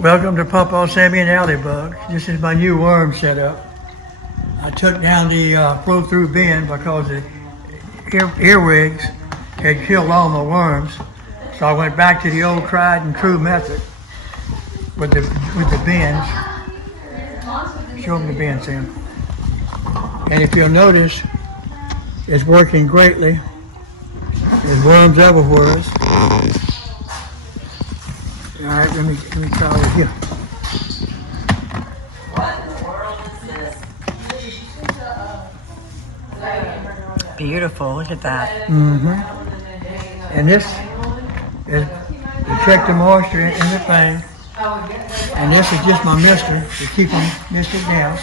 Welcome to Pawpaw Sammy and Alley Bugs. This is my new worm setup. I took down the flow-through bin because the earwigs had killed all my worms. So I went back to the old tried and true method with the bins. Show them the bin, Sam. And if you'll notice, it's working greatly. There's worms everywhere. All right, let me try over here. What in the world is this? Beautiful. Look at that. And this is to check the moisture in the thing. And this is just my mister to keep them misted down.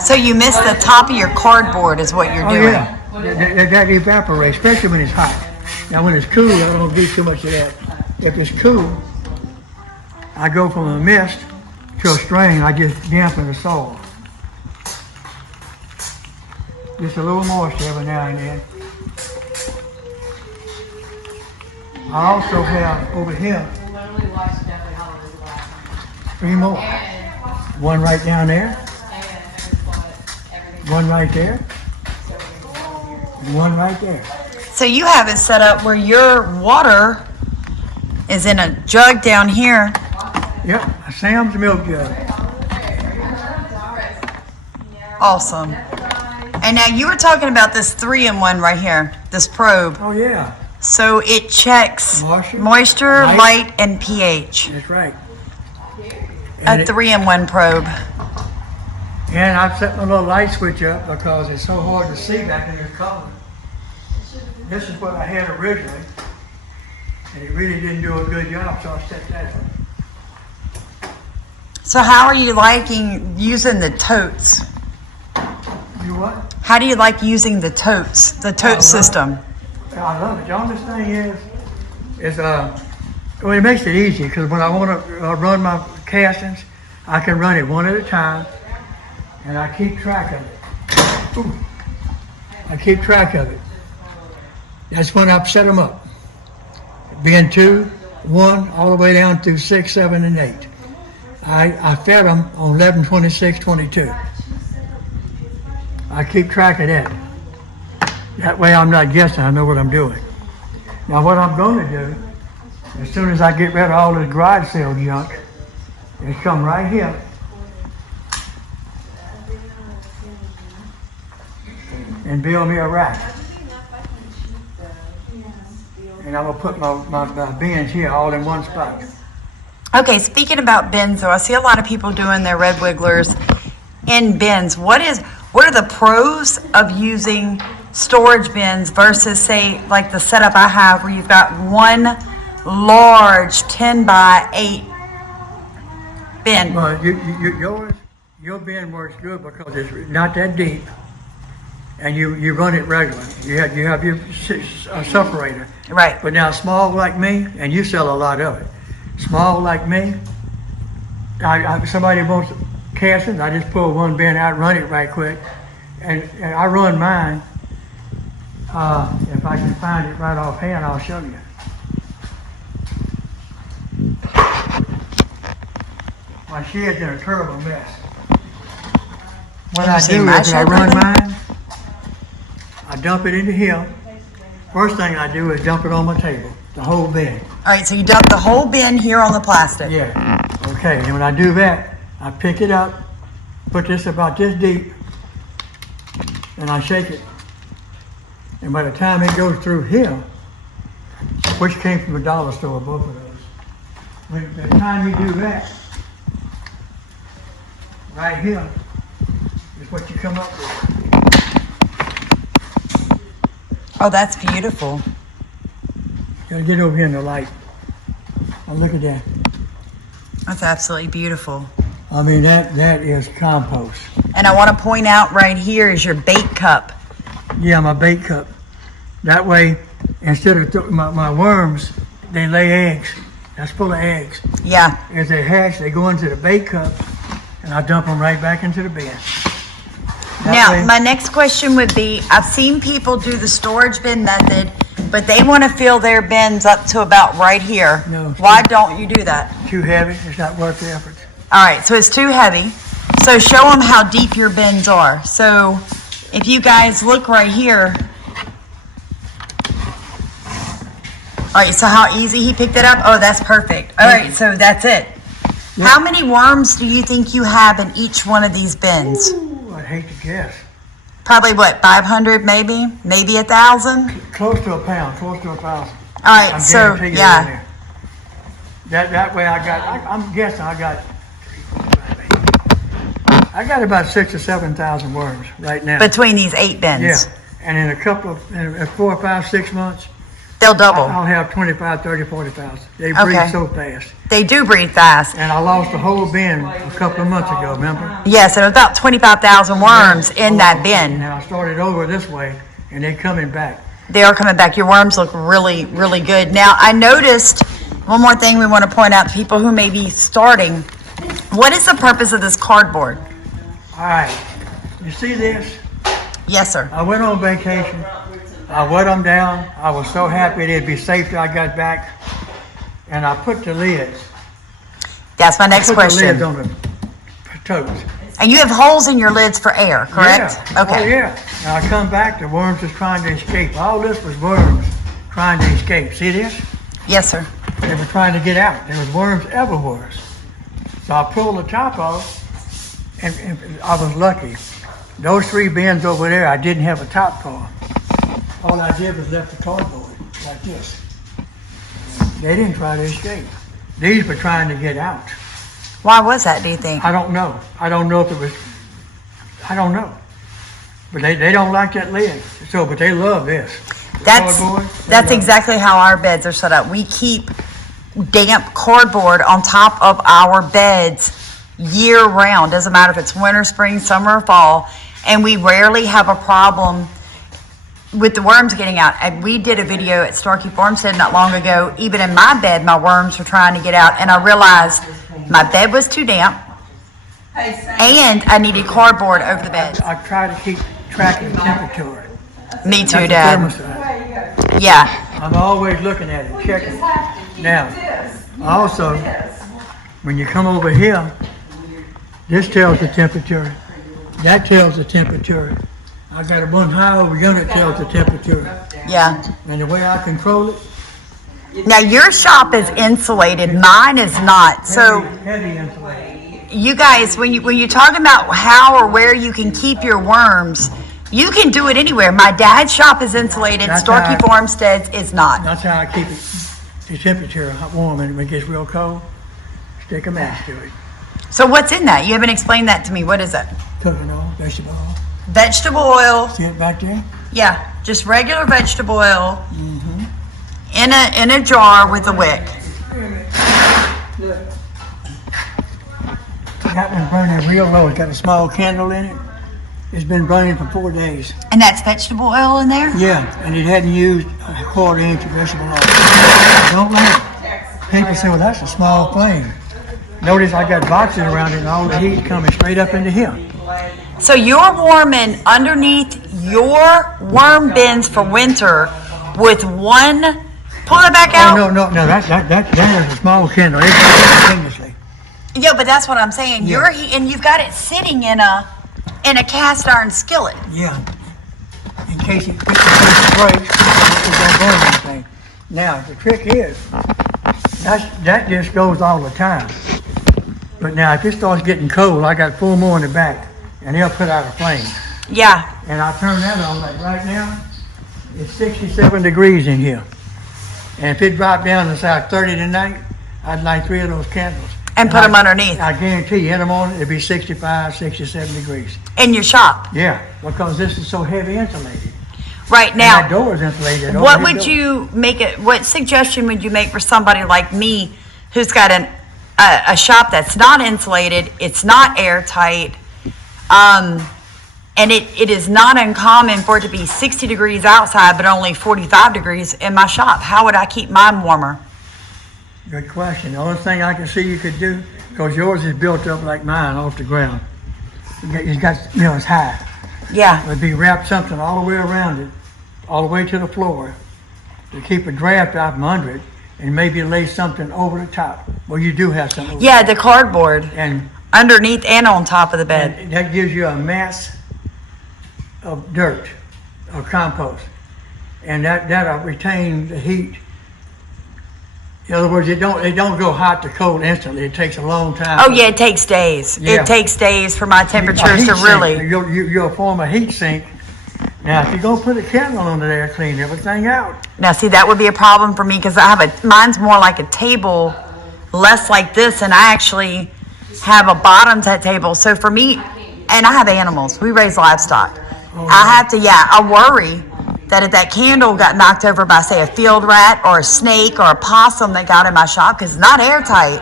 So you missed the top of your cardboard is what you're Oh doing. yeah, that evaporates, especially when it's hot. Now when it's cool, I don't do too much of that. If it's cool, I go from a mist to a strain. I just dampen the soil. Just a little moisture every now and then. I also have over here 3 more. One right down there. One right there. And one right there. So you have it set up where your water is in a jug down here. Yep, a Sam's milk jug. Awesome. And now you were talking about this 3-in-1 right here, this probe. Oh yeah, So it checks Moisture, moisture, light. light, and pH. that's right. A And, 3-in-1 probe. and I've set my little light switch up because it's so hard to see back in this color. This is what I had originally, and it really didn't do a good job, so I set that up. So how are you liking using the totes? You what? How do you like using the totes, the tote system? I love it. The only thing well, it makes it easy because when I want to run my castings, I can run it one at a time, and I keep track of it. Ooh. I keep track of it. That's when I set them up. Being 2, 1, all the way down through 6, 7, and 8. I fed them on 11, 26, 22. I keep track of that. That way I'm not guessing, I know what I'm doing. Now what I'm going to do, as soon as I get rid of all this garage sale junk, is come right here and build me a rack. And I'm going to put my bins here all in one spot. Okay, speaking about bins, though, I see a lot of people doing their red wigglers in bins. What are the pros of using storage bins versus, say, like the setup I have where you've got one large 10 by 8 bin? Well, your bin works good because it's not that deep, and you run it regularly. You have your separator. Right. But now, small like me, and you sell a lot of it. Small like me, somebody wants castings, I just pull one bin out, run it right quick, and I run mine. If I can find it right offhand, I'll show you. My shed's in a terrible mess. What I do is I run mine, I dump it into here. First thing I do is dump it on my table, the whole bin. All right, so you dump the whole bin here on the plastic. Yeah, okay, and when I do that, I pick it up, put this about this deep, and I shake it. And by the time it goes through here, which came from the dollar store, both of those. When by the time you do that, right here is what you come up with. Oh, that's beautiful. Gotta get over here in the light. Oh, look at that. That's absolutely beautiful. I mean, that is compost. And I want to point out right here is your bait cup. Yeah, my bait cup. That way, instead of my worms, they lay eggs. That's full of eggs. Yeah. As they hatch, they go into the bait cup, and I dump them right back into the bin. Now, my next question would be, I've seen people do the storage bin method but they want to fill their bins up to about right here. No. Why don't you do that? Too heavy, it's not worth the effort. All right, so it's too heavy. So show them how deep your bins are. So if you guys look right here. All right, so how easy he picked it up? Oh, that's perfect. All right, so that's it. How many worms do you think you have in each one of these bins? Ooh, I'd hate to guess. Probably what, 500 maybe? Maybe 1,000? Close to a pound, close to 1,000. All right, I'm so, guaranteeing it in yeah. there. That way I'm guessing I got about 6,000 or 7,000 worms right now. Between these 8 bins. Yeah, and in 4, 5, 6 months, They'll double. I'll have 25, 30, 40,000. They breed Okay. so fast. They do breed fast. And I lost a whole bin a couple of months ago, remember? Yes, and about 25,000 worms in that bin. And I started over this way, and they're coming back. They are coming back. Your worms look really, really good. Now, I noticed one more thing we want to point out to people who may be starting. What is the purpose of this cardboard? All right, you see this? Yes, sir. I went on vacation. I wet them down. I was so happy they'd be safe till I got back. And I put the lids. That's my next Put the lids question. on the totes. And you have holes in your lids for air, correct? Yeah. Okay. Oh, yeah. And I come back, the worms was trying to escape. All this was worms trying to escape. See this? Yes, sir. They were trying to get out. There was worms everywhere. So I pulled the top off, and I was lucky. Those 3 bins over there, I didn't have a top for. All I did was left the cardboard like this. They didn't try to escape. These were trying to get out. Why was that, do you think? I don't know. I don't know if it was, I don't know. But they don't like that lid. So, but they love this. The cardboard, they That's love it. exactly how our beds are set up. We keep damp cardboard on top of our beds year round. Doesn't matter if it's winter, spring, summer, or fall. And we rarely have a problem with the worms getting out. And we did a video at Starkey Farmstead not long ago. Even in my bed, my worms were trying to get out. And I realized my bed was too damp and I needed cardboard over the bed. I try to keep track of the temperature. Me That's too, the Dad. thermostat. Yeah. I'm always looking at it, checking. Now, also, when you come over here, this tells the temperature. That tells the temperature. I got a one high over unit tells the temperature. Yeah. And the way I control it, Now, your shop is insulated. Mine is not. So, heavy insulated. you guys, when you're talking about how or where you can keep your worms, you can do it anywhere. My dad's shop is insulated. That's Starkey right. Farmstead's is not. That's how I keep it, the temperature warm, and when it gets real cold, stick a match to it. So, what's in that? You haven't explained that to me. What is it? Cooking oil, vegetable oil. Vegetable oil. See it back there? Yeah, just regular vegetable oil in a jar with a wick. Look. That one's burning real low. It's got a small candle in it. It's been burning for 4 days. And that's vegetable oil in there? Yeah, and it hadn't used a quarter inch of vegetable oil. Don't let it. People say, well, that's a small flame. Notice I got boxes around it and all the heat's coming straight up into here. So you're warming underneath your worm bins for winter with one. Pull it back out. Oh, no, that is a small candle. It's burning continuously. Yeah, but that's what I'm saying. Yeah. And you've got it sitting in a cast iron skillet. Yeah. In case it breaks, it don't burn anything. Now, the trick is, that just goes all the time. But now, if it starts getting cold, I got 4 more in the back, and they'll put out a flame. Yeah. And I turn that on, like right now, it's 67 degrees in here. And if it dropped down to say 30 tonight, I'd light 3 of those candles. And put them underneath. I guarantee you, in the morning, it'd be 65, 67 degrees. In your shop. Yeah, because this is so heavy insulated. Right And that now. door is insulated. What overhead would door. you make it? What suggestion would you make for somebody like me who's got a shop that's not insulated, it's not airtight, and it is not uncommon for it to be 60 degrees outside but only 45 degrees in my shop? How would I keep mine warmer? Good question. The only thing I can see you could do, because yours is built up like mine off the ground. It's got, it's high. Yeah. It would be wrapped something all the way around it, all the way to the floor, to keep a draft out from under it and maybe lay something over the top. Well, you do have something over Yeah, the cardboard and underneath and on top of the bed. and that gives you a mass of dirt or compost. And that'll retain the heat. In other words, it don't go hot to cold instantly. It takes a long time. Oh yeah, it takes days. Yeah. It takes days for my A temperatures heat to sink. really. You'll form a heat sink. Now, if you're gonna put a kettle under there, clean everything out. Now, see, that would be a problem for me because I have mine's more like a table, less like this, and I actually have a bottom to that table. So for me, and I have animals. We raise livestock. I have to, I worry that if that candle got knocked over by, say, a field rat or a snake or a possum that got in my shop, because it's not airtight,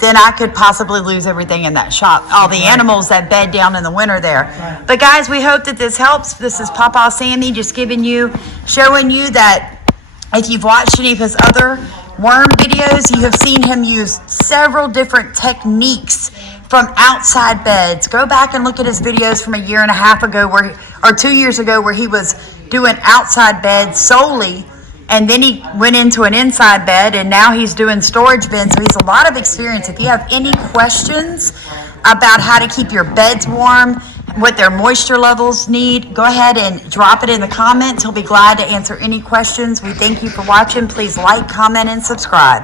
then I could possibly lose everything in that shop. All the animals that bed down in the winter there. But guys, we hope that this helps. This is Papa Sammy just showing you that if you've watched any of his other worm videos, you have seen him use several different techniques from outside beds. Go back and look at his videos from a year and a half ago or 2 years ago where he was doing outside beds solely, and then he went into an inside bed, and now he's doing storage bins. So he's a lot of experience. If you have any questions about how to keep your beds warm, what their moisture levels need, go ahead and drop it in the comments. He'll be glad to answer any questions. We thank you for watching. Please like, comment, and subscribe.